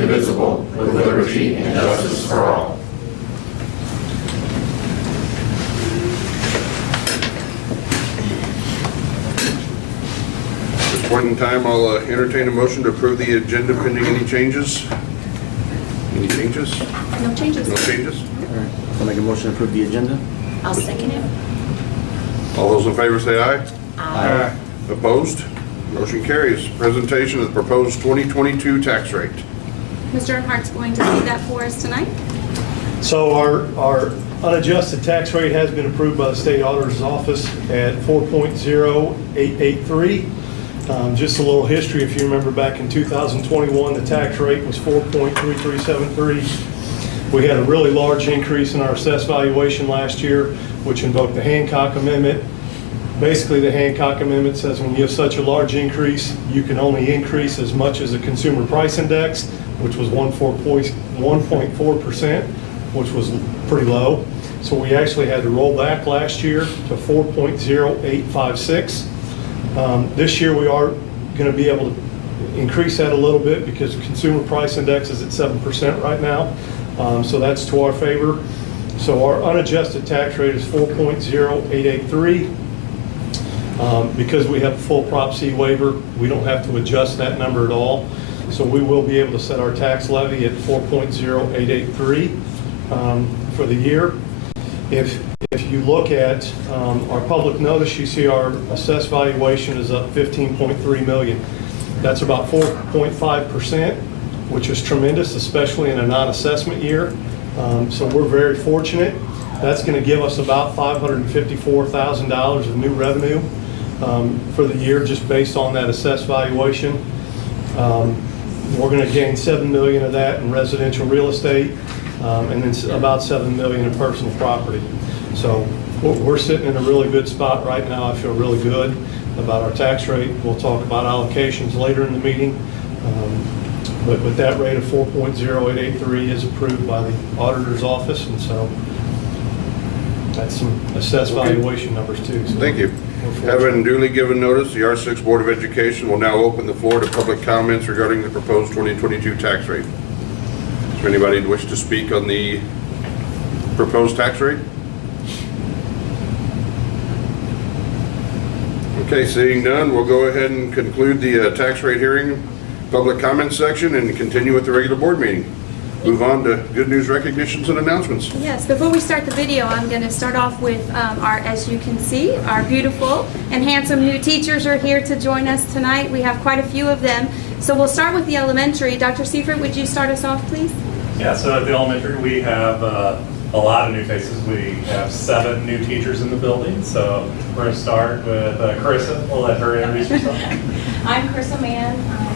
indivisible, with liberty and justice for all. At this point in time, I'll entertain a motion to approve the agenda pending any changes. Any changes? No changes. No changes? All right. I'll make a motion to approve the agenda. I'll second it. All those in favor say aye. Aye. Opposed? Motion carries. Presentation of the proposed 2022 tax rate. Mr. Earhart's going to read that for us tonight. So our unadjusted tax rate has been approved by the state auditor's office at 4.0883. Just a little history, if you remember back in 2021, the tax rate was 4.3373. We had a really large increase in our assessed valuation last year, which invoked the Hancock Amendment. Basically, the Hancock Amendment says when you have such a large increase, you can only increase as much as the Consumer Price Index, which was 1.4%, which was pretty low. So we actually had to roll back last year to 4.0856. This year we are going to be able to increase that a little bit because the Consumer Price Index is at 7% right now. So that's to our favor. So our unadjusted tax rate is 4.0883. Because we have a full Prop C waiver, we don't have to adjust that number at all. So we will be able to set our tax levy at 4.0883 for the year. If you look at our public notice, you see our assessed valuation is up 15.3 million. That's about 4.5%, which is tremendous, especially in a non-assessment year. So we're very fortunate. That's going to give us about $554,000 of new revenue for the year, just based on that assessed valuation. We're going to gain $7 million of that in residential real estate, and then about $7 million in personal property. So we're sitting in a really good spot right now. I feel really good about our tax rate. We'll talk about allocations later in the meeting. But that rate of 4.0883 is approved by the auditor's office, and so that's some assessed valuation numbers too. So Thank you. Having duly given notice, the R6 Board of Education will now open the floor to public comments regarding the proposed 2022 tax rate. Is there anybody who wish to speak on the proposed tax rate? Okay, seeing none, we'll go ahead and conclude the tax rate hearing, public comment section, and continue with the regular board meeting. Move on to good news recognitions and announcements. Yes, before we start the video, I'm going to start off with as you can see, our beautiful and handsome new teachers are here to join us tonight. We have quite a few of them. So we'll start with the elementary. Dr. Seifert, would you start us off, please? Yeah, so at the elementary, we have a lot of new faces. We have 7 new teachers in the building. So we're going to start with Carissa. We'll let her introduce herself. I'm Carissa Mann. I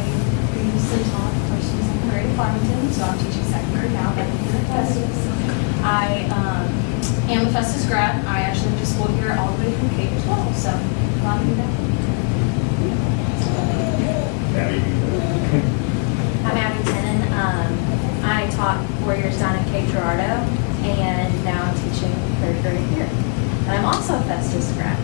previously taught first and second grade at Farmington, so I'm teaching second grade now, but here at Festus. I am a Festus grad. I actually went to school here all the way from K to 12, so glad to be back. Abby. I'm Abby Tennant. I taught 4 years down at K Gerardo, and now I'm teaching third grade here. And I'm also a Festus grad.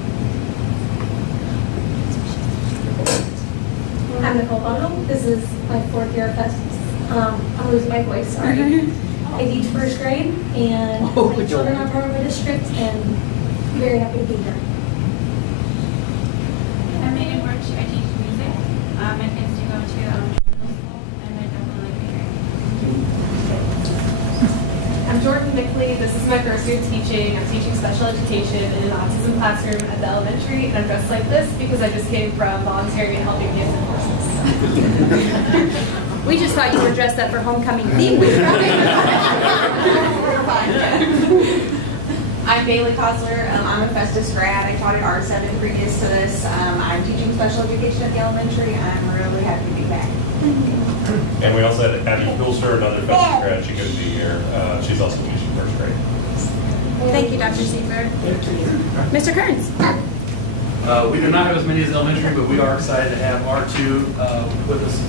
I'm Nicole Bundle. This is my 4th year of Festus. I'm losing my voice, sorry. I teach first grade, and my children are part of my district, and I'm very happy to be here. I'm Megan Birch. I teach music. My kids do go to middle school, and I definitely like it here. I'm Jordan Bickley. This is my first year teaching. I'm teaching special education in an autism classroom at the elementary, and I'm dressed like this because I just came from volunteering and helping kids in courses. We just thought you were dressed up for homecoming theme week, right? I'm Bailey Kosler. I'm a Festus grad. I taught at R7 previous to this. I'm teaching special education at the elementary, and I'm really happy to be back. And we also had Abby Pilser, another Festus grad. She couldn't be here. She's also teaching first grade. Thank you, Dr. Seifert. Mr. Kearns. We do not have as many as elementary, but we are excited to have R2 with us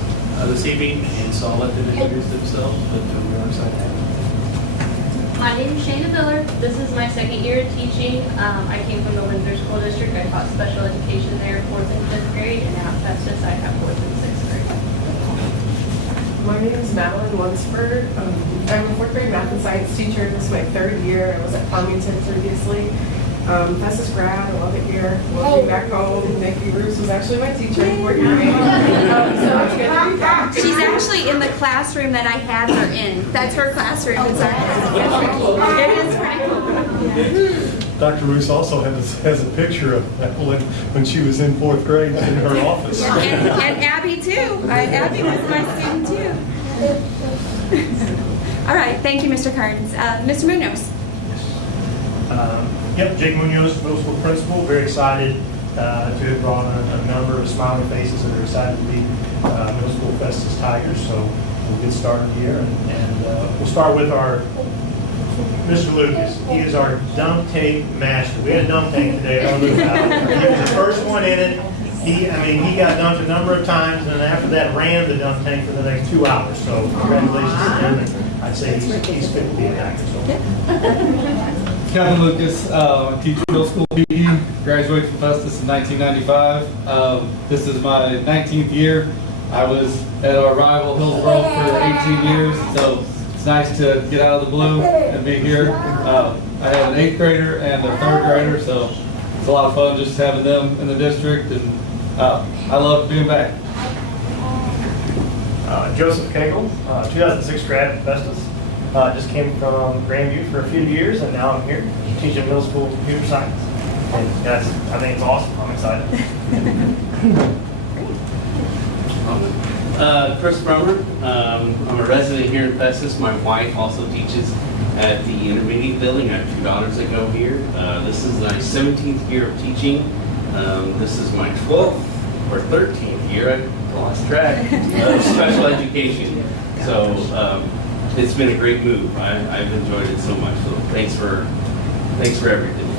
this evening, and so I'll let them introduce themselves, but we are excited to have them. My name is Shayna Miller. This is my second year teaching. I came from the Windsor School District. I taught special education there, 4th and 5th grade, and now at Festus I have 4th and 6th grade. My name is Madeline Lunsford. I'm a fourth grade math and science teacher. This is my third year. I was at Farmington previously. Festus grad, I love it here. Love being back home. Nikki Roos was actually my teacher in fourth grade. So it's good to be back. She's actually in the classroom that I had her in. That's her classroom. It's our It is pretty cool. Dr. Roos also has a picture of Evelyn when she was in fourth grade in her office. And Abby too. Abby was my student too. All right, thank you, Mr. Kearns. Mr. Munoz. Yep, Jake Munoz, middle school principal. Very excited to have brought a number of smiling faces that are excited to be middle school Festus Tigers. So we'll get started here, and we'll start with our Mr. Lucas. He is our dump tape master. We had a dump tank today. I don't know about it. He was the first one in it. He got dumped a number of times, and after that ran the dump tank for the next 2 hours. So congratulations to him, and I'd say he's fit to be a Tiger. So. Kevin Lucas, I teach middle school PE, graduated from Festus in 1995. This is my 19th year. I was at our rival Hillsborough for 18 years, so it's nice to get out of the blue and be here. I have an 8th grader and a 3rd grader, so it's a lot of fun just having them in the district, and I love being back. Joseph Cagle, 2006 grad at Festus. Just came from Grandview for a few years, and now I'm here teaching middle school computer science. And I think it's awesome. I'm excited. Chris Brummer. I'm a resident here in Festus. My wife also teaches at the intermediate building. I have 2 daughters that go here. This is my 17th year of teaching. This is my 12th or 13th year. I lost track of special education. So it's been a great move. I've enjoyed it so much. So thanks for everything.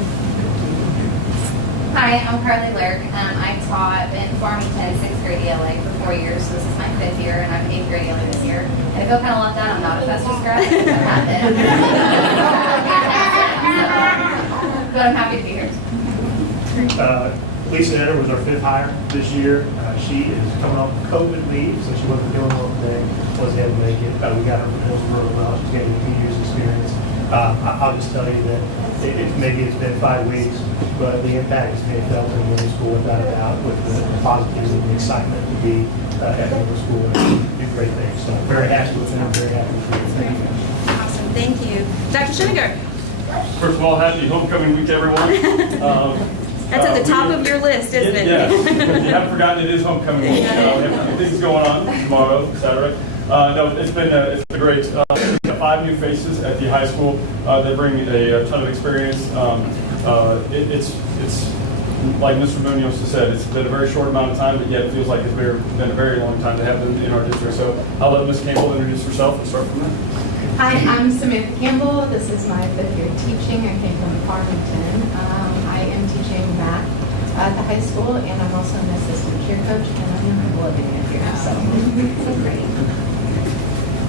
Hi, I'm Carly Lurk. I taught in Farmington 6th grade ELA for 4 years. So this is my 5th year, and I'm 8th grade ELA this year. And I feel kind of left out. I'm not a Festus grad. I'm not this. But I'm happy to be here. Lisa Etter was our 5th hire this year. She is coming off COVID leave, so she wasn't feeling well today. Wasn't able to make it. We got her from Hillsborough. She's getting a few years experience. I'll just tell you that maybe it's been 5 weeks, but the impact is being felt in the middle school without a doubt, with the positivity and the excitement to be at the middle school and do great things. So very happy with them. Very happy with you. Thank you. Awesome, thank you. Dr. Schoeniger. First of all, happy homecoming week to everyone. That's at the top of your list, isn't it? Yes. You haven't forgotten it is homecoming week. We have things going on tomorrow, Saturday. No, it's been great. We've got 5 new faces at the high school. They bring a ton of experience. It's like Mr. Munoz has said, it's been a very short amount of time, but yet it feels like it's been a very long time to have them in our district. So I'll let Ms. Campbell introduce herself and start from there. Hi, I'm Samantha Campbell. This is my 5th year teaching. I came from Farmington. I am teaching math at the high school, and I'm also an assistant cheer coach, and I'm loving it here. So great.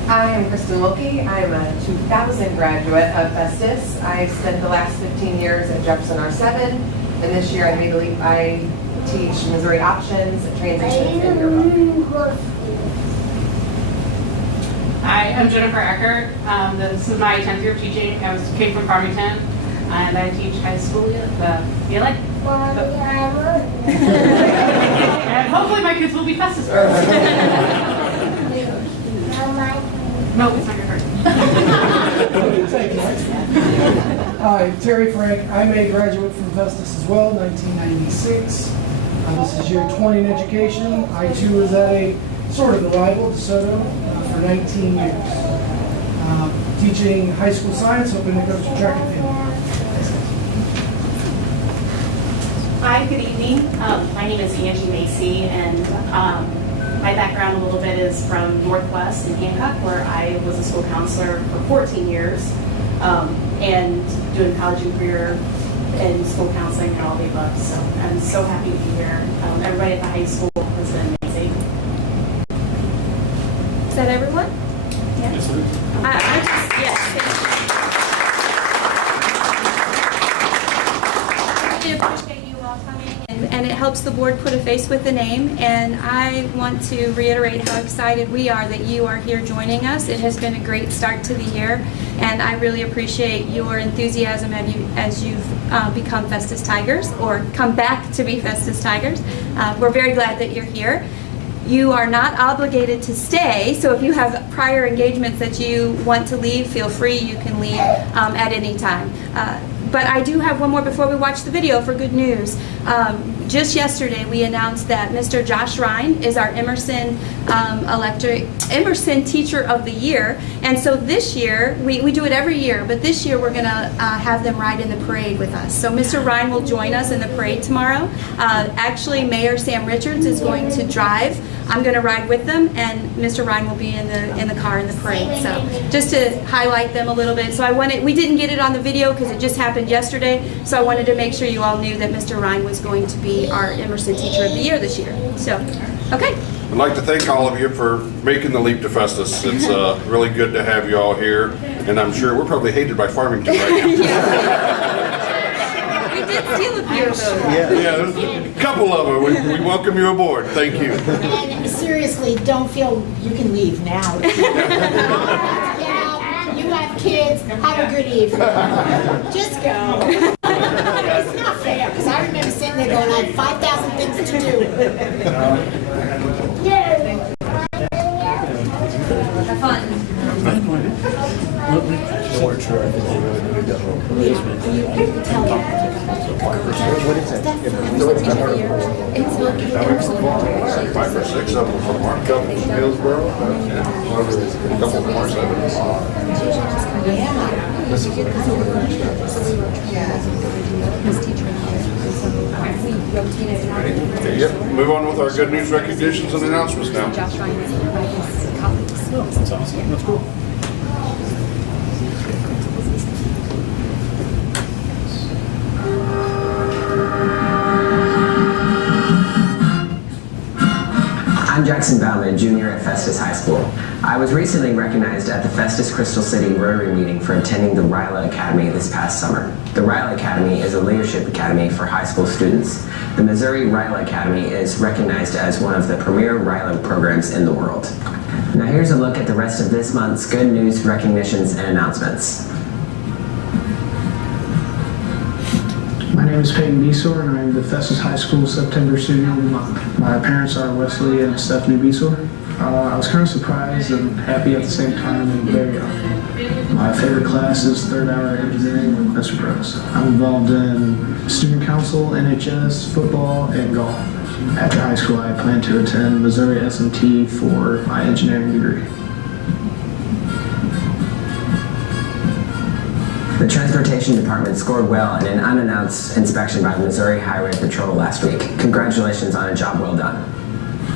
I am Kristen Wilkie. I'm a 2000 graduate of Festus. I've spent the last 15 years at Jefferson R7, and this year I teach Missouri options, transitions, and Europe. Hi, I'm Jennifer Eckert. This is my 10th year of teaching. Came from Farmington, and I teach high school ELA. And hopefully my kids will be Festus. No, it's not your turn. Hi, Terry Frank. I'm a graduate from Festus as well, 1996. This is year 20 in education. I too was at a sort of the rival, DeSoto, for 19 years. Teaching high school science, hoping to coach track and field. Hi, good evening. My name is Angie Macy, and my background a little bit is from Northwest in Hancock, where I was a school counselor for 14 years, and doing college and career and school counseling and all the above. So I'm so happy to be here. Everybody at the high school has been amazing. Is that everyone? Yeah. Yes, sir. I really appreciate you all coming, and it helps helps the board put a face with the name, and I want to reiterate how excited we are that you are here joining us. It has been a great start to the year, and I really appreciate your enthusiasm as you've become Festus Tigers, or come back to be Festus Tigers. We're very glad that you're here. You are not obligated to stay, so if you have prior engagements that you want to leave, feel free, you can leave at any time. But I do have one more before we watch the video for good news. Just yesterday, we announced that Mr. Josh Ryan is our Emerson Emerson Teacher of the Year. And so this year, we do it every year, but this year we're going to have them ride in the parade with us. So Mr. Ryan will join us in the parade tomorrow. Actually, Mayor Sam Richards is going to drive. I'm going to ride with them, and Mr. Ryan will be in the car in the parade. So just to highlight them a little bit. So we didn't get it on the video because it just happened yesterday. So I wanted to make sure you all knew that Mr. Ryan was going to be our Emerson Teacher of the Year this year. So, okay. I'd like to thank all of you for making the leap to Festus. It's really good to have you all here, and I'm sure we're probably hated by Farmington right now. We did steal a few of those. Yeah, there's a couple of them. We welcome you aboard. Thank you. And seriously, don't feel you can leave now. Yeah, you have kids, have a good evening. Just go. It's not fair, because I remember sitting there going, I have 5,000 things to do. Have fun. Five or six of them from our couple from Hillsborough. A couple more, 7. Okay, yep. Move on with our good news recognitions and announcements now. Josh Ryan is here by his colleagues. That's awesome. That's cool. I'm Jackson Bauman, junior at Festus High School. I was recently recognized at the Festus Crystal City Rotary meeting for attending the RILA Academy this past summer. The RILA Academy is a leadership academy for high school students. The Missouri RILA Academy is recognized as one of the premier RILA programs in the world. Now here's a look at the rest of this month's good news, recognitions, and announcements. My name is Peyton Besor, and I'm the Festus High School September Student of the Month. My parents are Wesley and Stephanie Besor. I was kind of surprised and happy at the same time, and very honored. My favorite class is third hour engineering with Mr. Brooks. I'm involved in student council, NHS, football, and golf. After high school, I plan to attend Missouri SMT for my engineering degree. The Transportation Department scored well in an unannounced inspection by the Missouri Highway Patrol last week. Congratulations on a job well done.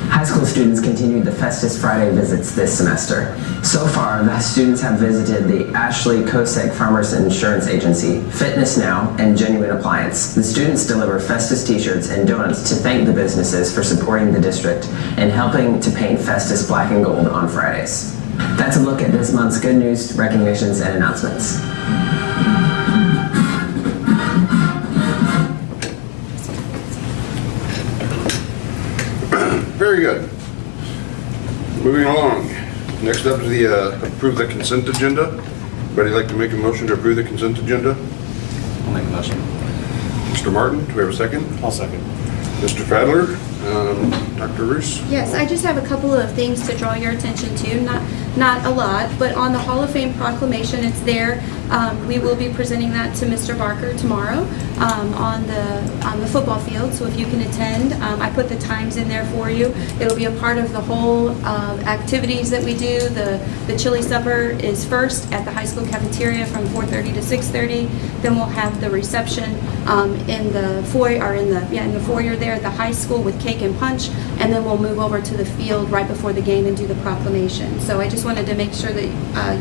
High school students continued the Festus Friday visits this semester. So far, the students have visited the Ashley Kosek Farmers Insurance Agency, Fitness Now, and Genuine Appliance. The students deliver Festus t-shirts and donuts to thank the businesses for supporting the district and helping to paint Festus black and gold on Fridays. That's a look at this month's good news, recognitions, and announcements. Very good. Moving along. Next up is the approve the consent agenda. Anybody like to make a motion to approve the consent agenda? I'll make a motion. Mr. Martin, do we have a second? I'll second. Mr. Fadler, Dr. Roos? Yes, I just have a couple of things to draw your attention to, not a lot, but on the Hall of Fame proclamation, it's there. We will be presenting that to Mr. Barker tomorrow on the football field, so if you can attend, I put the times in there for you. It'll be a part of the whole activities that we do. The chili supper is first at the high school cafeteria from 4:30 to 6:30. Then we'll have the reception in the foyer, in the foyer there at the high school with cake and punch, and then we'll move over to the field right before the game and do the proclamation. So I just wanted to make sure that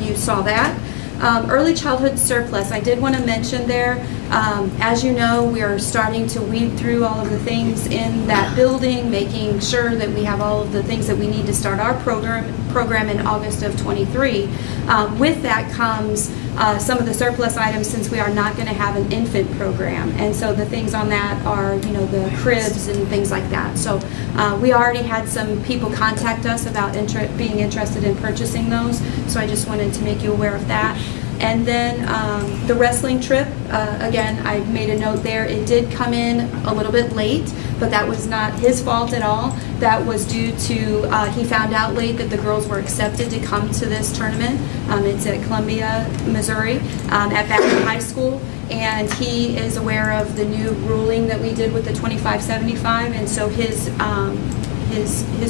you saw that. Early childhood surplus, I did want to mention there, as you know, we are starting to weed through all of the things in that building, making sure that we have all of the things that we need to start our program in August of 23. With that comes some of the surplus items, since we are not going to have an infant program. And so the things on that are, you know, the cribs and things like that. So we already had some people contact us about being interested in purchasing those. So I just wanted to make you aware of that. And then the wrestling trip, again, I made a note there. It did come in a little bit late, but that was not his fault at all. That was due to, he found out late that the girls were accepted to come to this tournament. It's at Columbia, Missouri, at Baton High School. And he is aware of the new ruling that we did with the 2575. And so his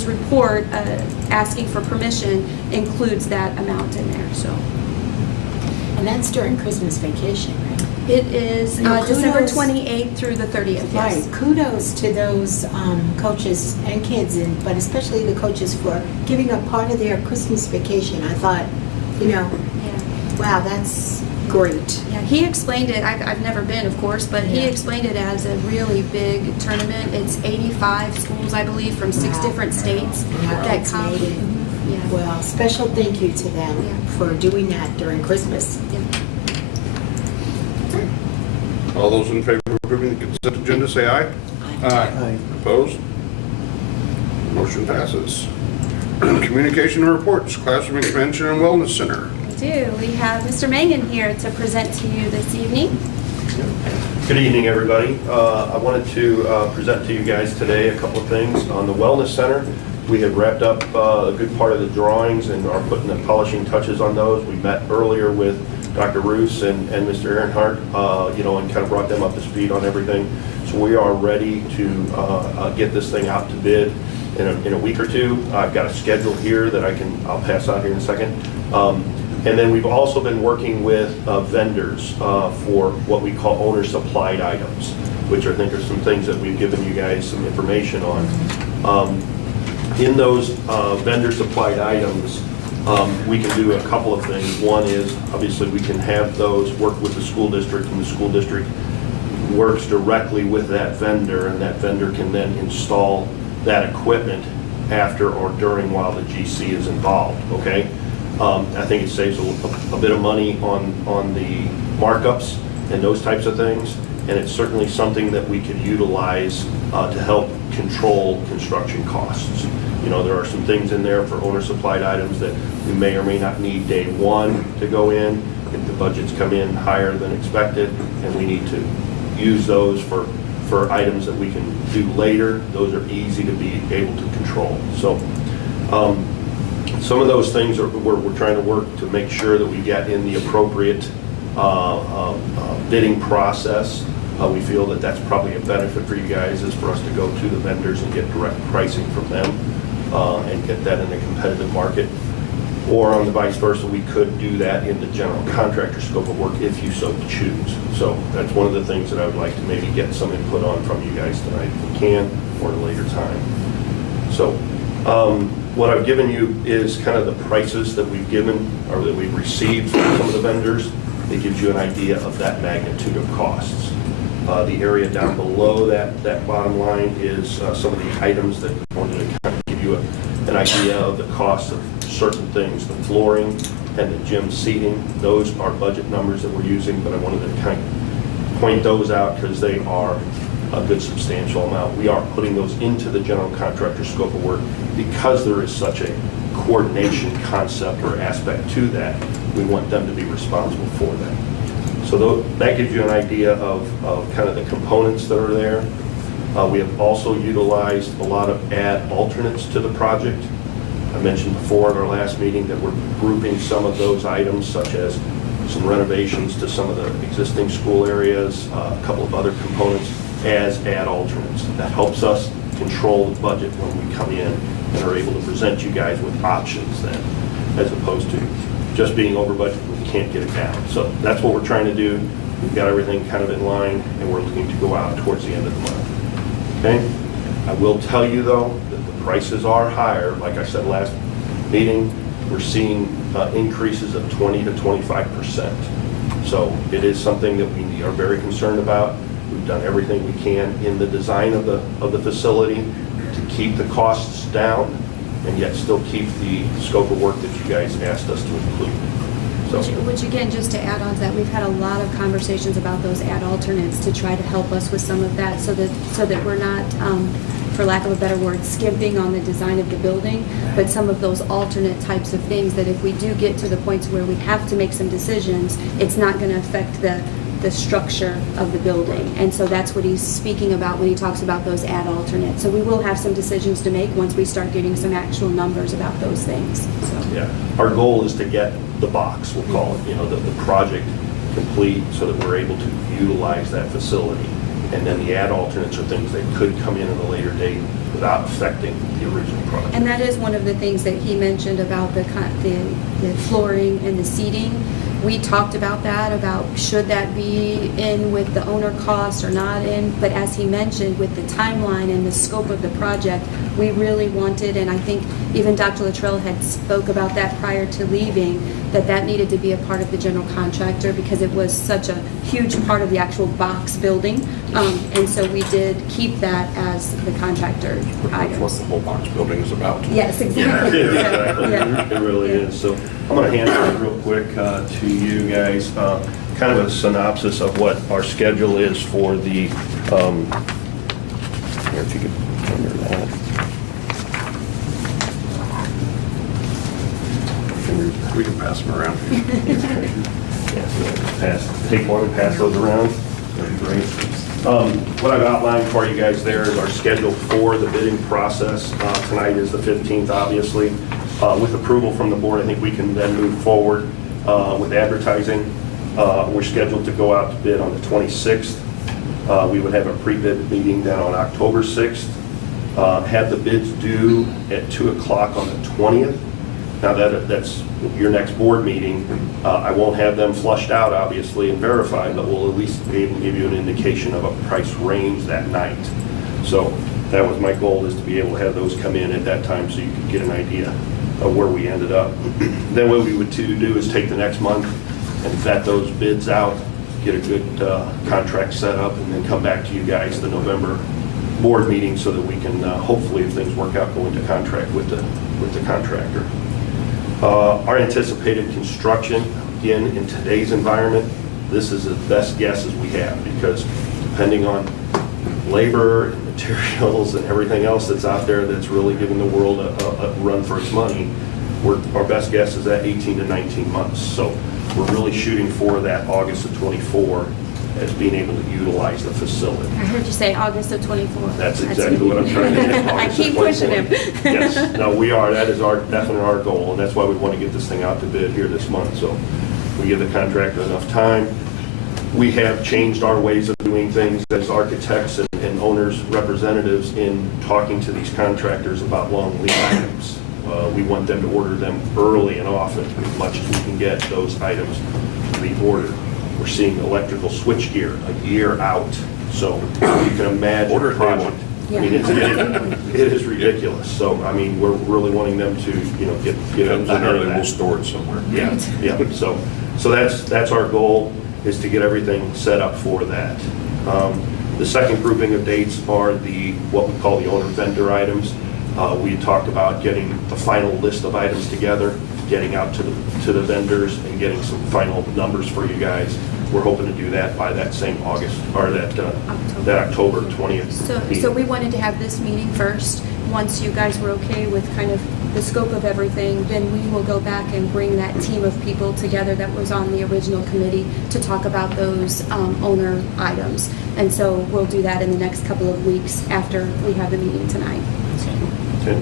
report asking for permission includes that amount in there. So. And that's during Christmas vacation, right? It is December 28th through the 30th. Yes. Right. Kudos to those coaches and kids, but especially the coaches for giving up part of their Christmas vacation. I thought, you know, wow, that's great. Yeah, he explained it. I've never been, of course, but he explained it as a really big tournament. It's 85 schools, I believe, from 6 different states that come. Yeah. Well, special thank you to them for doing that during Christmas. All those in favor of approving the consent agenda, say aye. Aye. Opposed? Motion passes. Communication and reports, classroom expansion and wellness center. We do. We have Mr. Mangan here to present to you this evening. Good evening, everybody. I wanted to present to you guys today a couple of things on the wellness center. We have wrapped up a good part of the drawings and are putting the polishing touches on those. We met earlier with Dr. Roos and Mr. Ehrenhardt, and kind of brought them up to speed on everything. So we are ready to get this thing out to bid in a week or two. I've got a schedule here that I'll pass out here in a second. And then we've also been working with vendors for what we call owner supplied items, which I think are some things that we've given you guys some information on. In those vendor supplied items, we can do a couple of things. One is, obviously, we can have those work with the school district, and the school district works directly with that vendor, and that vendor can then install that equipment after or during while the GC is involved, okay? I think it saves a bit of money on the markups and those types of things, and it's certainly something that we could utilize to help control construction costs. You know, there are some things in there for owner supplied items that we may or may not need day one to go in if the budgets come in higher than expected, and we need to use those for items that we can do later. Those are easy to be able to control. So some of those things we're trying to work to make sure that we get in the appropriate bidding process. We feel that that's probably a benefit for you guys, is for us to go to the vendors and get direct pricing from them and get that in a competitive market. Or on the vice versa, we could do that in the general contractor scope of work if you so choose. So that's one of the things that I would like to maybe get some input on from you guys tonight if we can, or at a later time. So what I've given you is kind of the prices that we've given, or that we've received from some of the vendors. It gives you an idea of that magnitude of costs. The area down below that bottom line is some of the items that I wanted to kind of give you an idea of the cost of certain things. The flooring and the gym seating, those are budget numbers that we're using, but I wanted to kind of point those out because they are a good substantial amount. We are putting those into the general contractor scope of work because there is such a coordination concept or aspect to that. We want them to be responsible for that. So that gives you an idea of kind of the components that are there. We have also utilized a lot of add alternates to the project. I mentioned before in our last meeting that we're grouping some of those items, such as some renovations to some of the existing school areas, a couple of other components, as add alternates. That helps us control the budget when we come in and are able to present you guys with options then, as opposed to just being over budget and we can't get it down. So that's what we're trying to do. We've got everything kind of in line, and we're looking to go out towards the end of the month. Okay? I will tell you though that the prices are higher. Like I said last meeting, we're seeing increases of 20 to 25%. So it is something that we are very concerned about. We've done everything we can in the design of the facility to keep the costs down and yet still keep the scope of work that you guys asked us to include. So, Which again, just to add on to that, we've had a lot of conversations about those ad alternates to try to help us with some of that so that we're not, for lack of a better word, skimping on the design of the building, but some of those alternate types of things that if we do get to the points where we have to make some decisions, it's not going to affect the structure of the building. And so that's what he's speaking about when he talks about those ad alternates. So we will have some decisions to make once we start getting some actual numbers about those things. So. Yeah, our goal is to get the box, we'll call it, the project complete so that we're able to utilize that facility. And then the ad alternates are things that could come in at a later date without affecting the original project. And that is one of the things that he mentioned about the flooring and the seating. We talked about that, about should that be in with the owner cost or not in, but as he mentioned, with the timeline and the scope of the project, we really wanted, and I think even Dr. Luttrell had spoke about that prior to leaving, that needed to be a part of the general contractor because it was such a huge part of the actual box building. And so we did keep that as the contractor item. What the whole box building is about. Yes, exactly. Yeah, exactly. Yeah. It really is. So I'm going to hand it real quick to you guys, kind of a synopsis of what our schedule is for the, here, if you could remember that. We can pass them around. Take one and pass those around. That'd be great. What I've outlined for you guys there is our schedule for the bidding process. Tonight is the 15th, obviously. With approval from the board, I think we can then move forward with advertising. We're scheduled to go out to bid on the 26th. We would have a pre-bid meeting then on October 6th. Have the bids due at 2 o'clock on the 20th. Now that's your next board meeting. I won't have them flushed out, obviously, and verified, but we'll at least be able to give you an indication of a price range that night. So that was my goal, is to be able to have those come in at that time so you could get an idea of where we ended up. Then what we would do is take the next month and vet those bids out, get a good contract set up, and then come back to you guys the November board meeting so that we can hopefully, if things work out, go into contract with the contractor. Our anticipated construction, again, in today's environment, this is the best guess as we have, because depending on labor and materials and everything else that's out there that's really giving the world a run for its money, our best guess is at 18 to 19 months. So we're really shooting for that August of 24 as being able to utilize the facility. I heard you say August of 24. That's exactly what I'm trying to get. I keep pushing him. Yes, no, we are. That is definitely our goal, and that's why we want to get this thing out to bid here this month. So we give the contractor enough time. We have changed our ways of doing things as architects and owners' representatives in talking to these contractors about long lead items. We want them to order them early and often, as much as we can get those items to be ordered. We're seeing electrical switchgear a year out, so you can imagine Order a project. I mean, it is ridiculous. So, I mean, we're really wanting them to, get Comes in early, we'll store it somewhere. Yeah, yeah. So that's our goal, is to get everything set up for that. The second grouping of dates are what we call the owner vendor items. We talked about getting the final list of items together, getting out to the vendors and getting some final numbers for you guys. We're hoping to do that by that same August, or that October 20th. So we wanted to have this meeting first. Once you guys were okay with kind of the scope of everything, then we will go back and bring that team of people together that was on the original committee to talk about those owner items. And so we'll do that in the next couple of weeks after we have the meeting tonight. Okay.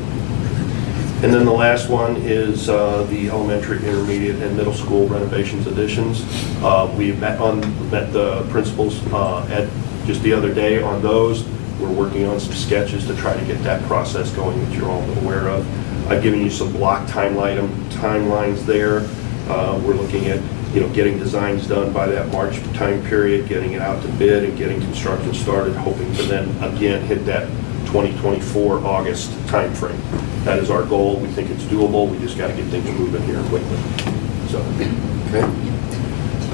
And then the last one is the elementary, intermediate, and middle school renovations additions. We met the principals just the other day on those. We're working on some sketches to try to get that process going that you're all aware of. I've given you some block timelines there. We're looking at getting designs done by that March time period, getting it out to bid, and getting construction started, hoping to then again hit that 2024 August timeframe. That is our goal. We think it's doable. We just got to get things moving here quickly. So, okay.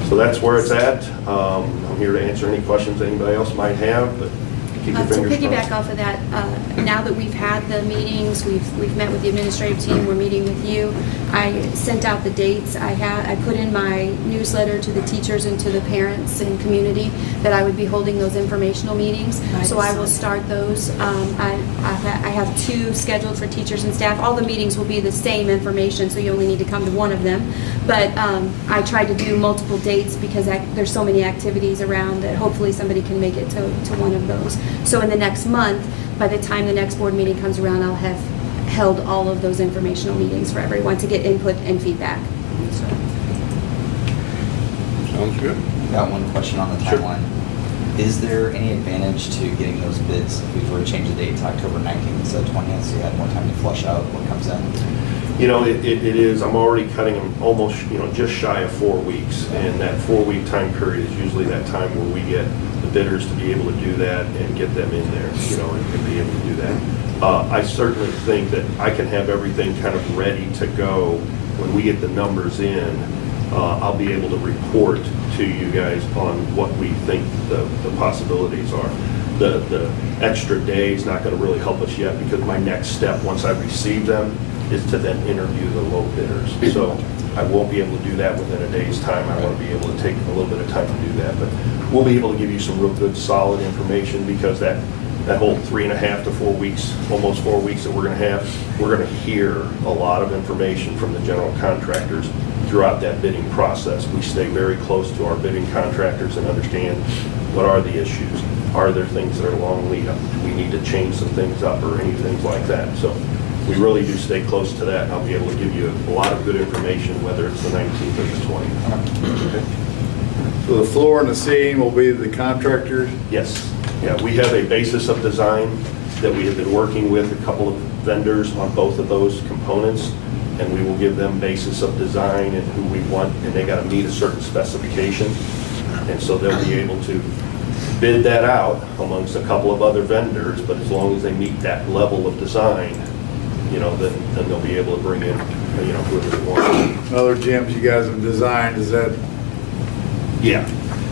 So that's where it's at. I'm here to answer any questions anybody else might have, but keep your To fingers piggyback crossed. off of that, now that we've had the meetings, we've met with the administrative team, we're meeting with you. I sent out the dates. I put in my newsletter to the teachers and to the parents and community that I would be holding those informational meetings. So I will start those. I have 2 scheduled for teachers and staff. All the meetings will be the same information, so you only need to come to one of them. But I tried to do multiple dates because there's so many activities around that hopefully somebody can make it to one of those. So in the next month, by the time the next board meeting comes around, I'll have held all of those informational meetings for everyone to get input and feedback. So. Sounds good. Got one question on the timeline. Is there any advantage to getting those bids if we were to change the date to October 19th instead of 20th, so you had more time to flush out what comes in? You know, it is, I'm already cutting them almost, just shy of 4 weeks. And that 4-week time period is usually that time where we get the bidders to be able to do that and get them in there, and be able to do that. I certainly think that I can have everything kind of ready to go when we get the numbers in. I'll be able to report to you guys on what we think the possibilities are. The extra day is not going to really help us yet because my next step, once I receive them, is to then interview the low bidders. So I won't be able to do that within a day's time. I want to be able to take a little bit of time to do that. But we'll be able to give you some real good, solid information because that whole 3.5 to 4 weeks, almost 4 weeks that we're going to hear a lot of information from the general contractors throughout that bidding process. We stay very close to our bidding contractors and understand what are the issues. Are there things that are long lead up? Do we need to change some things up or anything like that? So we really do stay close to that. I'll be able to give you a lot of good information, whether it's the 19th or the 20th. Okay. So the floor and the ceiling will be the contractors? Yes. Yeah, we have a basis of design that we have been working with a couple of vendors on both of those components, and we will give them basis of design and who we want, and they got to meet a certain specification. And so they'll be able to bid that out amongst a couple of other vendors, but as long as they meet that level of design, then they'll be able to bring in, whoever they want. Other gyms you guys have designed, is that? Yeah.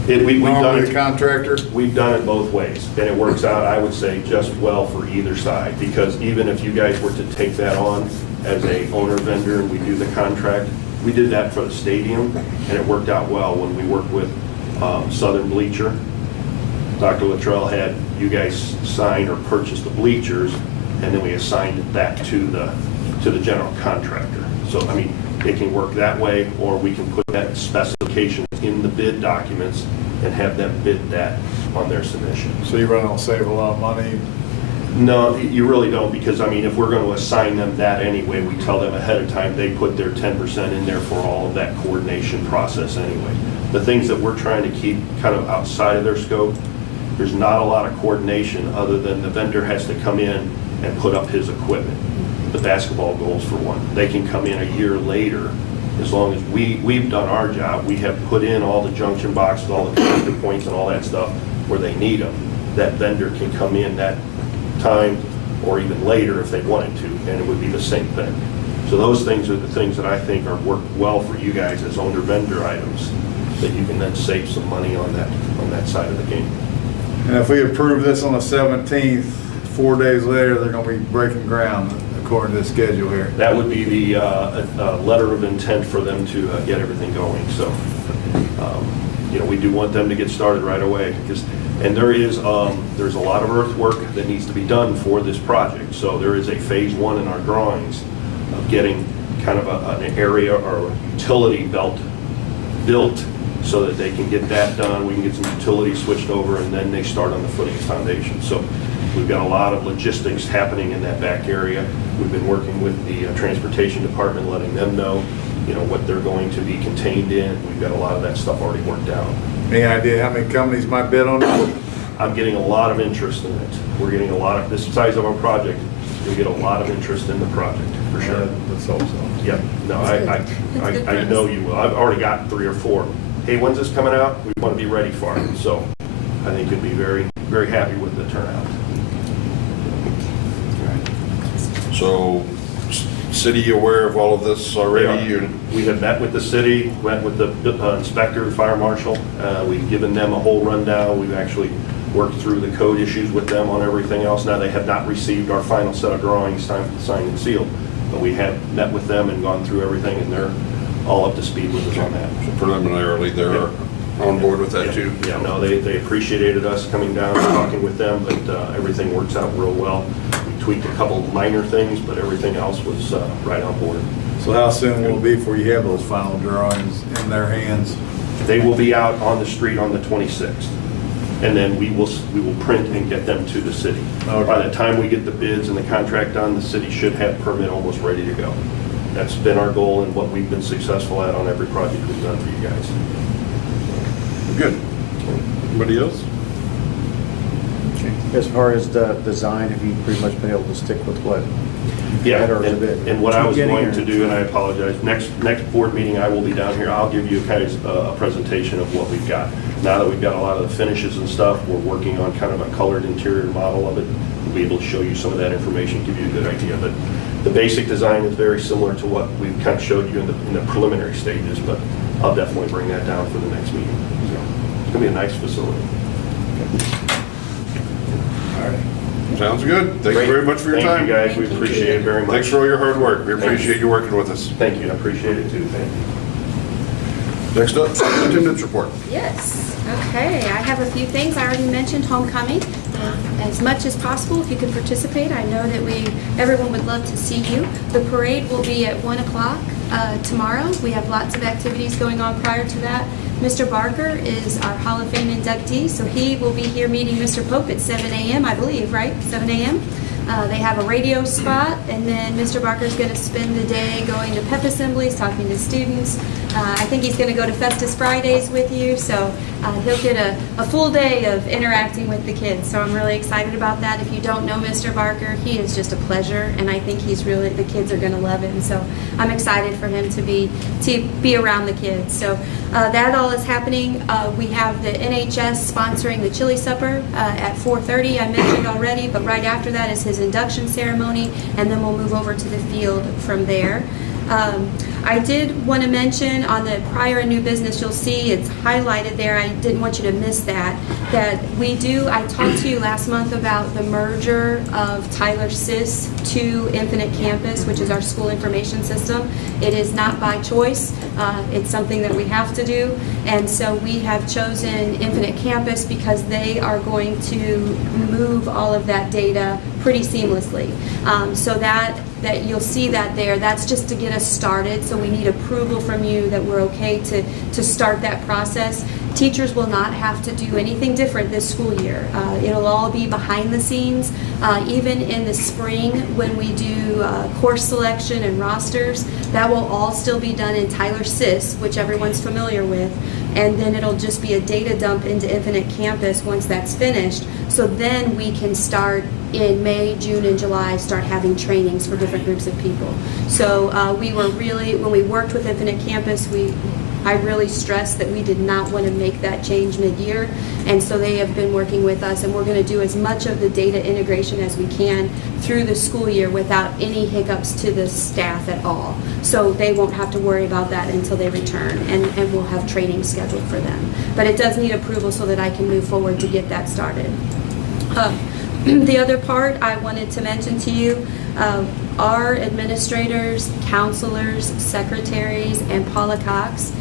We've done it, the contractor? We've done it both ways, and it works out, I would say, just well for either side, because even if you guys were to take that on as a owner vendor and we do the contract, we did that for the stadium, and it worked out well when we worked with Southern Bleacher. Dr. Luttrell had you guys sign or purchase the bleachers, and then we assigned that to the general contractor. So, I mean, it can work that way, or we can put that specification in the bid documents and have them bid that on their submission. So you run on save a lot of money? No, you really don't, because, I mean, if we're going to assign them that anyway, we tell them ahead of time, they put their 10% in there for all of that coordination process anyway. The things that we're trying to keep kind of outside of their scope, there's not a lot of coordination other than the vendor has to come in and put up his equipment. The basketball goals, for one. They can come in a year later, as long as we've done our job. We have put in all the junction boxes, all the connector points and all that stuff where they need them. That vendor can come in that time or even later if they wanted to, and it would be the same thing. So those things are the things that I think are work well for you guys as owner vendor items, that you can then save some money on that side of the game. And if we approve this on the 17th, 4 days later, they're going to be breaking ground according to the schedule here. That would be the letter of intent for them to get everything going. So, we do want them to get started right away. And there's a lot of earthwork that needs to be done for this project. So there is a phase 1 in our drawings of getting kind of an area or a utility belt built so that they can get that done. We can get some utilities switched over, and then they start on the footings foundation. So we've got a lot of logistics happening in that back area. We've been working with the transportation department, letting them know, what they're going to be contained in. We've got a lot of that stuff already worked out. Any idea how many companies might bid on it? I'm getting a lot of interest in it. We're getting a lot of, this size of our project, you'll get a lot of interest in the project, for sure. Let's hope so. Yeah, no, I know you will. I've already got 3 or 4. Hey, when's this coming out? We want to be ready for it. So I think you'll be very, very happy with the turnout. So city aware of all of this already? We have met with the city, met with the inspector, fire marshal. We've given them a whole rundown. We've actually worked through the code issues with them on everything else. Now, they have not received our final set of drawings signed and sealed, but we have met with them and gone through everything, and they're all up to speed with us on that. So preliminarily, they're on board with that too? Yeah, no, they appreciated us coming down and talking with them, but everything works out real well. We tweaked a couple minor things, but everything else was right on board. So how soon will it be before you have those final drawings in their hands? They will be out on the street on the 26th. And then we will print and get them to the city. Okay. By the time we get the bids and the contract done, the city should have permit almost ready to go. That's been our goal and what we've been successful at on every project we've done for you guys. Good. Anybody else? As far as the design, have you pretty much been able to stick with what? Yeah, or has it been and what I was getting going or- to do, and I apologize, next board meeting, I will be down here. I'll give you kind of a presentation of what we've got. Now that we've got a lot of the finishes and stuff, we're working on kind of a colored interior model of it. We'll be able to show you some of that information, give you a good idea. But the basic design is very similar to what we've kind of showed you in the preliminary stages, but I'll definitely bring that down for the next meeting. So it's going to be a nice facility. All right. Sounds good. Thank you very much for your time. Thank you, guys. We appreciate it very much. Thanks for all your hard work. We appreciate you working with us. Thank you. I appreciate it too. Thank you. Next up, attendance report. Yes, okay, I have a few things. I already mentioned homecoming. As much as possible, if you could participate. I know that everyone would love to see you. The parade will be at 1 o'clock tomorrow. We have lots of activities going on prior to that. Mr. Barker is our Hall of Fame inductee, so he will be here meeting Mr. Pope at 7 a.m., I believe, right? 7 a.m.? They have a radio spot, and then Mr. Barker's going to spend the day going to pep assemblies, talking to students. I think he's going to go to Festus Fridays with you, so he'll get a full day of interacting with the kids. So I'm really excited about that. If you don't know Mr. Barker, he is just a pleasure, and I think the kids are going to love him. So I'm excited for him to be around the kids. So that all is happening. We have the NHS sponsoring the chili supper at 4:30. I mentioned already, but right after that is his induction ceremony, and then we'll move over to the field from there. I did want to mention on the prior and new business, you'll see it's highlighted there. I didn't want you to miss that I talked to you last month about the merger of Tyler SIS to Infinite Campus, which is our school information system. It is not by choice. It's something that we have to do. And so we have chosen Infinite Campus because they are going to move all of that data pretty seamlessly. So that you'll see that there, that's just to get us started. So we need approval from you that we're okay to start that process. Teachers will not have to do anything different this school year. It'll all be behind the scenes. Even in the spring when we do course selection and rosters, that will all still be done in Tyler SIS, which everyone's familiar with. And then it'll just be a data dump into Infinite Campus once that's finished. So then we can start in May, June, and July, start having trainings for different groups of people. So we were really, when we worked with Infinite Campus, I really stressed that we did not want to make that change mid-year, and so they have been working with us, and we're going to do as much of the data integration as we can through the school year without any hiccups to the staff at all. So they won't have to worry about that until they return, and we'll have training scheduled for them. But it does need approval so that I can move forward to get that started. The other part I wanted to mention to you, our administrators, counselors, secretaries, and Paula Cox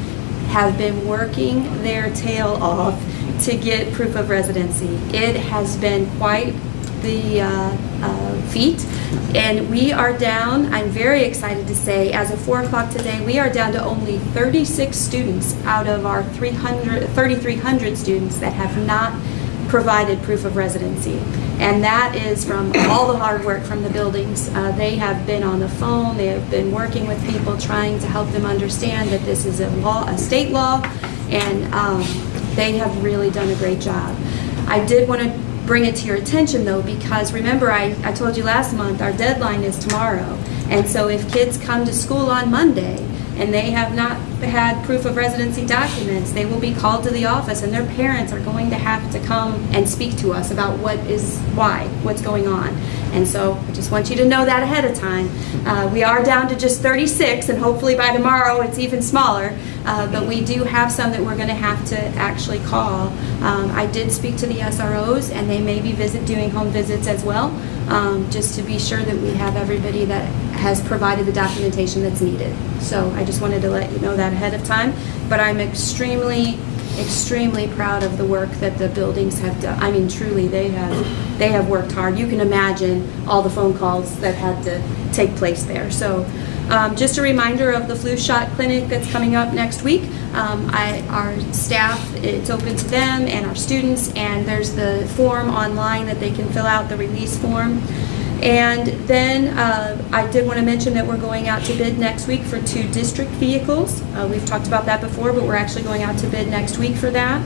have been working their tail off to get proof of residency. It has been quite the feat, and we are down, I'm very excited to say, as of 4 o'clock today, we are down to only 36 students out of our 3,300 students that have not provided proof of residency. And that is from all the hard work from the buildings. They have been on the phone, they have been working with people trying to help them understand that this is a state law, and they have really done a great job. I did want to bring it to your attention though, because remember I told you last month our deadline is tomorrow. And so if kids come to school on Monday and they have not had proof of residency documents, they will be called to the office, and their parents are going to have to come and speak to us about what's going on. And so I just want you to know that ahead of time. We are down to just 36, and hopefully by tomorrow it's even smaller. But we do have some that we're going to have to actually call. I did speak to the SROs, and they may be doing home visits as well, just to be sure that we have everybody that has provided the documentation that's needed. So I just wanted to let you know that ahead of time. But I'm extremely proud of the work that the buildings have done. I mean, truly, they have worked hard. You can imagine all the phone calls that had to take place there. So just a reminder of the flu shot clinic that's coming up next week. Our staff, it's open to them and our students, and there's the form online that they can fill out, the release form. And then I did want to mention that we're going out to bid next week for 2 district vehicles. We've talked about that before, but we're actually going out to bid next week for that.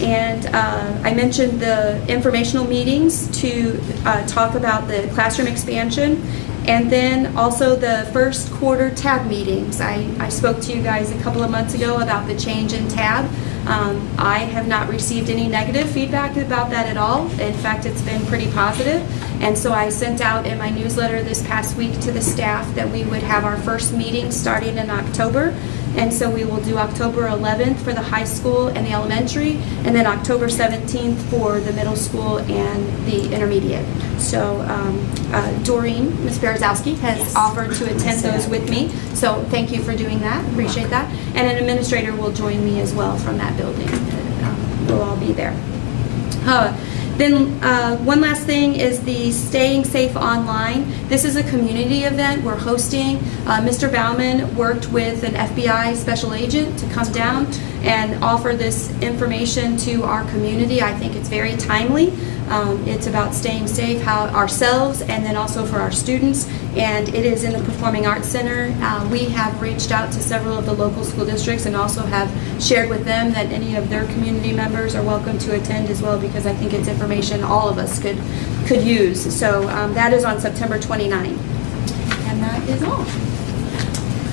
And I mentioned the informational meetings to talk about the classroom expansion, and then also the first quarter tab meetings. I spoke to you guys a couple of months ago about the change in tab. I have not received any negative feedback about that at all. In fact, it's been pretty positive. And so I sent out in my newsletter this past week to the staff that we would have our first meeting starting in October. And so we will do October 11th for the high school and the elementary, and then October 17th for the middle school and the intermediate. So Doreen, Ms. Berezowski, has offered to attend those with me. So thank you for doing that. Appreciate that. And an administrator will join me as well from that building. We'll all be there. Then one last thing is the Staying Safe Online. This is a community event we're hosting. Mr. Bauman worked with an FBI special agent to come down and offer this information to our community. I think it's very timely. It's about staying safe, how ourselves, and then also for our students. And it is in the Performing Arts Center. We have reached out to several of the local school districts and also have shared with them that any of their community members are welcome to attend as well, because I think it's information all of us could use. So that is on September 29th. And that is all.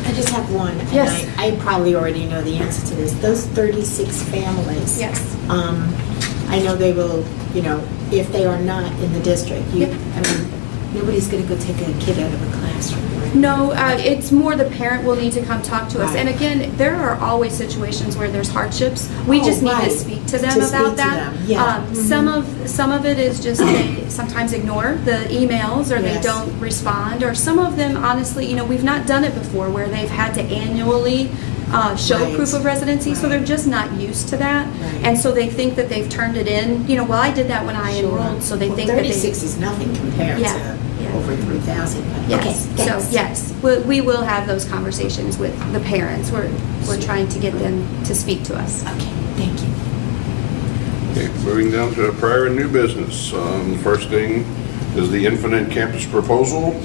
I just have one. And Yes. I probably already know the answer to this. Those 36 families. Yes. I know they will, if they are not in the district, I mean, nobody's going to go take a kid out of a classroom, right? No, it's more the parent will need to come talk to us. Right. And again, there are always situations where there's hardships. We Oh, just need right. to speak to them To speak about to that. them, yeah. Some of it is just they sometimes ignore the emails, or they Yes. don't respond, or some of them, honestly, we've not done it before where they've had to annually show Right. proof of residency, so they're just not used to that. Right. And so they think that they've turned it in. Well, I did that when I Sure. enrolled, so they Well, think that 36 is nothing compared Yeah, to yeah. over 3,000. Yes. Okay, So thanks. yes, we will have those conversations with the parents. We're trying to get them to speak to us. Okay, thank you. Okay, moving down to prior and new business. First thing is the Infinite Campus proposal.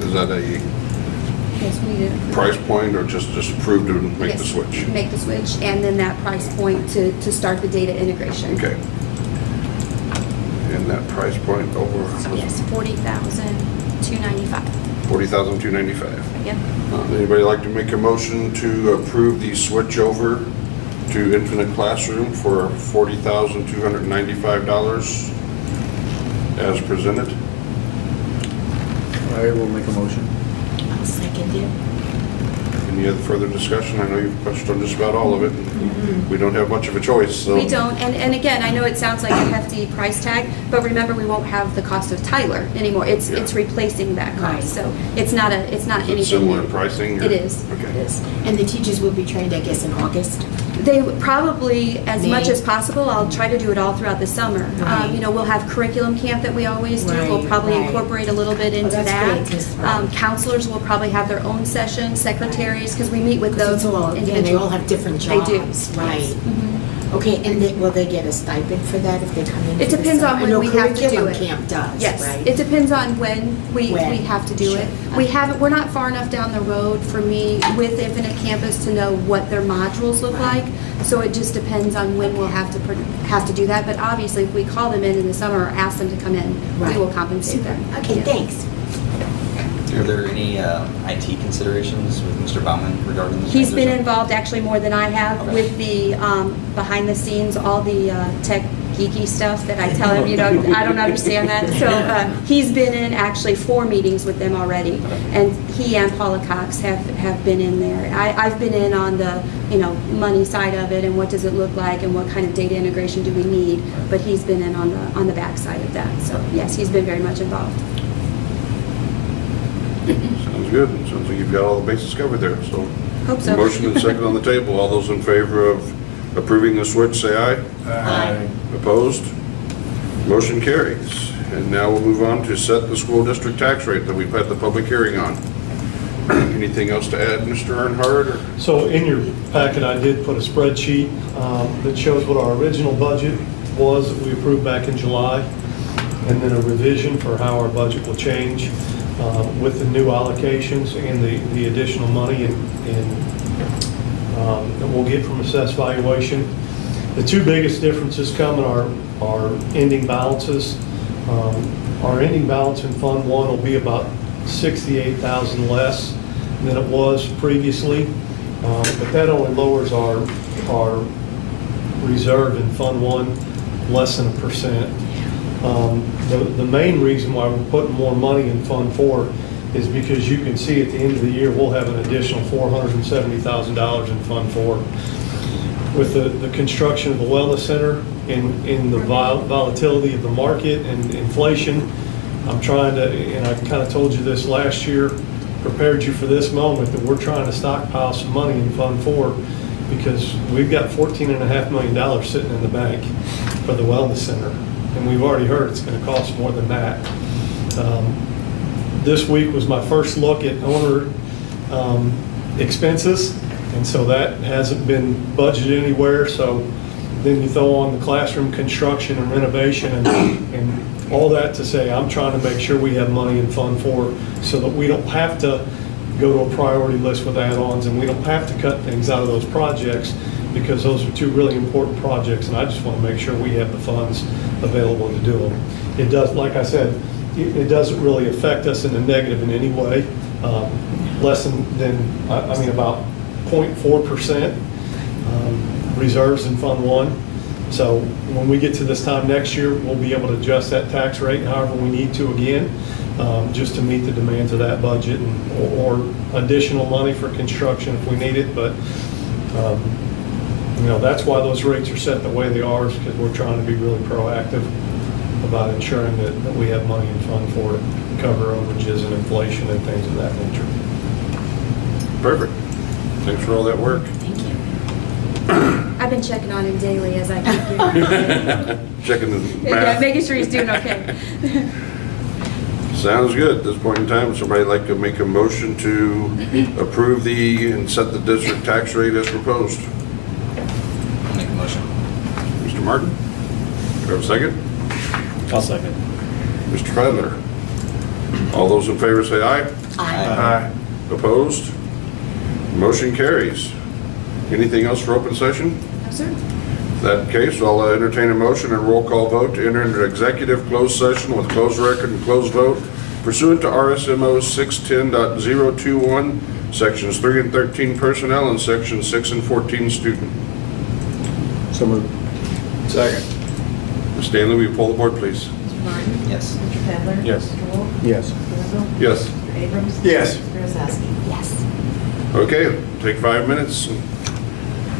Is that a Yes, we need to price point or just approved to make the Yes, switch? Make the switch, and then that price point to start the data integration. Okay. And that price point over Yes, $40,295. $40,295. Yep. Anybody like to make a motion to approve the switch over to Infinite Classroom for $40,295 as presented? I will make a motion. I'll second it. Any other further discussion? I know you've touched on just about all of it. We don't have much of a choice, so. We don't, and again, I know it sounds like a hefty price tag, but remember, we won't have the cost of Tyler anymore. It's replacing that Right. cost, so it's not anything Similar new. pricing? or- It is. Okay. It is. And the teachers will be trained, I guess, in August? They would probably, as May. much as possible, I'll try to do it all throughout the summer. Right. We'll have curriculum camp that we always do. We'll Right, probably right. incorporate a little bit into that's that. great, 'cause, right. Counselors will probably have their own sessions, secretaries, because we meet with those It's all, individuals. they all have different They jobs. do. Right. Yes. Mhm. Okay, and will they get a stipend for that if they come in? It depends on when we have to do Curriculum it. camp does, Yes, right? it depends on when we When. have to do Sure. it. We're not far enough down the road for me with Infinite Campus to know what their modules look like. So it just depends on when we'll have to do that. But obviously, if we call them in the summer or ask them to come in, we Right. will compensate them. Okay, Yeah. thanks. Are there any IT considerations with Mr. Bauman regarding this? He's been involved actually more than I have Okay. with the behind the scenes, all the tech geeky stuff that I tell him, you know, I don't understand that. So he's been in actually 4 meetings with them already, and he and Paula Cox have been in there. I've been in on the, you know, money side of it and what does it look like and what kind of data integration do we need, but he's been in on the back side of that. So yes, he's been very much involved. Sounds good. Sounds like you've got all the bases covered there, so. Hope so. Motion and second on the table. All those in favor of approving the switch, say aye. Aye. Opposed? Motion carries. And now we'll move on to set the school district tax rate that we've had the public hearing on. Anything else to add, Mr. Earnhardt? Or? So in your packet, I did put a spreadsheet that shows what our original budget was that we approved back in July, and then a revision for how our budget will change with the new allocations and the additional money that we'll get from assessed valuation. The 2 biggest differences come in our ending balances. Our ending balance in Fund 1 will be about $68,000 less than it was previously, but that only lowers our reserve in Fund 1 less than 1%. The main reason why we're putting more money in Fund 4 is because you can see at the end of the year we'll have an additional $470,000 in Fund 4. With the construction of the wellness center and the volatility of the market and inflation, I'm trying to, and I kind of told you this last year, prepared you for this moment, that we're trying to stockpile some money in Fund 4 because we've got $14.5 million sitting in the bank for the wellness center. And we've already heard it's going to cost more than that. This week was my first look at owner expenses, and so that hasn't been budgeted anywhere. So then you throw on the classroom construction and renovation and all that to say I'm trying to make sure we have money in Fund 4 so that we don't have to go to a priority list with add-ons and we don't have to cut things out of those projects, because those are 2 really important projects, and I just want to make sure we have the funds available to do them. It does, like I said, it doesn't really affect us in the negative in any way. Less than I mean about 0.4% reserves in Fund 1. So when we get to this time next year, we'll be able to adjust that tax rate however we need to again, just to meet the demands of that budget or additional money for construction if we need it. But you know, that's why those rates are set the way they are, is because we're trying to be really proactive about ensuring that we have money in Fund 4 to cover overages and inflation and things of that nature. Perfect. Thanks for all that work. Thank you. I've been checking on him daily as I keep doing. Checking the Yeah, math. making sure he's doing okay. Sounds good. At this point in time, would somebody like to make a motion to approve and set the district tax rate as proposed? I'll make a motion. Mr. Martin? Do I have a second? I'll second. Mr. Fadler? All those in favor say aye. Aye. Opposed? Motion carries. Anything else for open session? No, sir. In that case, I'll entertain a motion and roll call vote to enter into executive closed session with closed record and closed vote pursuant to RSMO 610.021, sections 3 and 13 personnel and sections 6 and 14 student. So moved. Second. Ms. Stanley, will you pull the board, please? Mr. Martin? Yes. Mr. Fedler? Yes. Mr. Wolf? Yes. Mr. Rizzo? Yes. Mr. Abrams? Yes. Mr. Osowski? Yes. Okay, take 5 minutes.